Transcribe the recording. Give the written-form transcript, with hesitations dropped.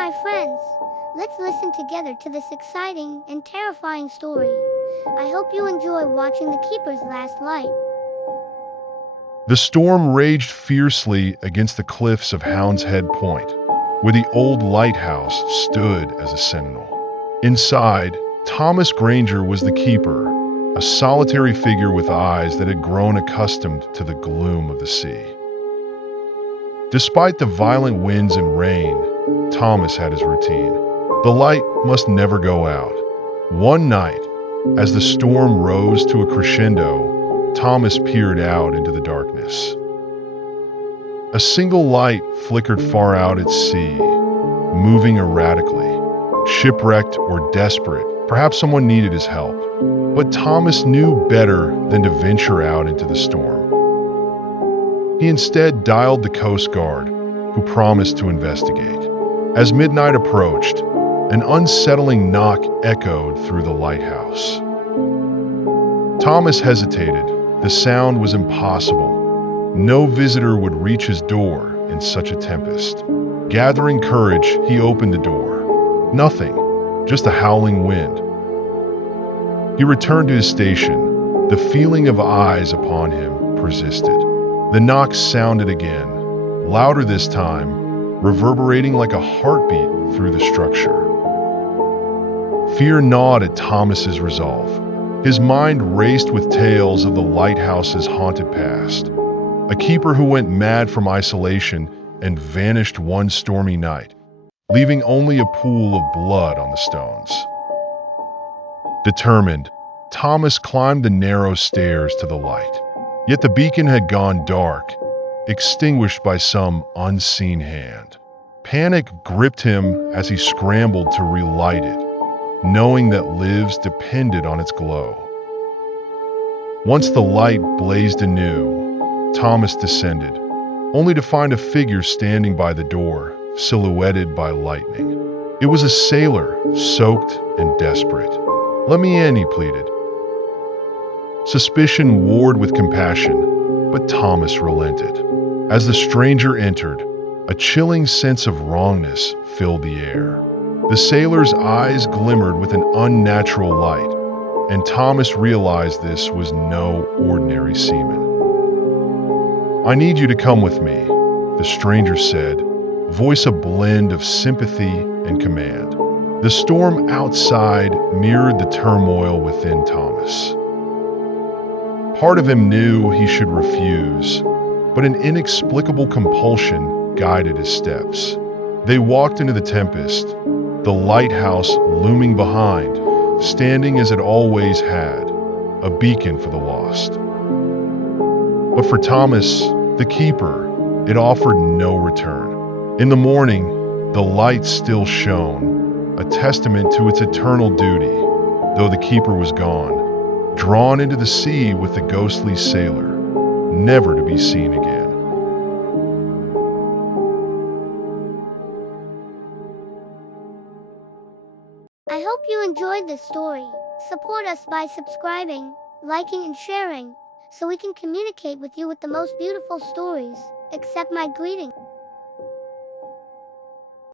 my friends. Let's listen together to this exciting and terrifying story. I hope you enjoy watching The Keeper's Last Light. The storm raged fiercely against the cliffs of Hound's Head Point, where the old lighthouse stood as a sentinel. Inside, Thomas Granger was the keeper, a solitary figure with eyes that had grown accustomed to the gloom of the sea. Despite the violent winds and rain, Thomas had his routine. The light must never go out. One night, as the storm rose to a crescendo, Thomas peered out into the darkness. A single light flickered far out at sea, moving erratically. Shipwrecked or desperate, perhaps someone needed his help. But Thomas knew better than to venture out into the storm. He instead dialed the Coast Guard, who promised to investigate. As midnight approached, an unsettling knock echoed through the lighthouse. Thomas hesitated. The sound was impossible. No visitor would reach his door in such a tempest. Gathering courage, he opened the door. Nothing, just a howling wind. He returned to his station. The feeling of eyes upon him persisted. The knock sounded again, louder this time, reverberating like a heartbeat through the structure. Fear gnawed at Thomas's resolve. His mind raced with tales of the lighthouse's haunted past. A keeper who went mad from isolation and vanished one stormy night, leaving only a pool of blood on the stones. Determined, Thomas climbed the narrow stairs to the light. Yet the beacon had gone dark, extinguished by some unseen hand. Panic gripped him as he scrambled to relight it, knowing that lives depended on its glow. Once the light blazed anew, Thomas descended, only to find a figure standing by the door, silhouetted by lightning. It was a sailor, soaked and desperate. "Let me in," he pleaded. Suspicion warred with compassion, but Thomas relented. As the stranger entered, a chilling sense of wrongness filled the air. The sailor's eyes glimmered with an unnatural light, and Thomas realized this was no ordinary seaman. "I need you to come with me," the stranger said, voice a blend of sympathy and command. The storm outside mirrored the turmoil within Thomas. Part of him knew he should refuse, but an inexplicable compulsion guided his steps. They walked into the tempest, the lighthouse looming behind, standing as it always had, a beacon for the lost. But for Thomas, the keeper, it offered no return. In the morning, the light still shone, a testament to its eternal duty, though the keeper was gone, drawn into the sea with the ghostly sailor, never to be seen again. I hope you enjoyed this story. Support us by subscribing, liking, and sharing, so we can communicate with you with the most beautiful stories. Accept my greeting.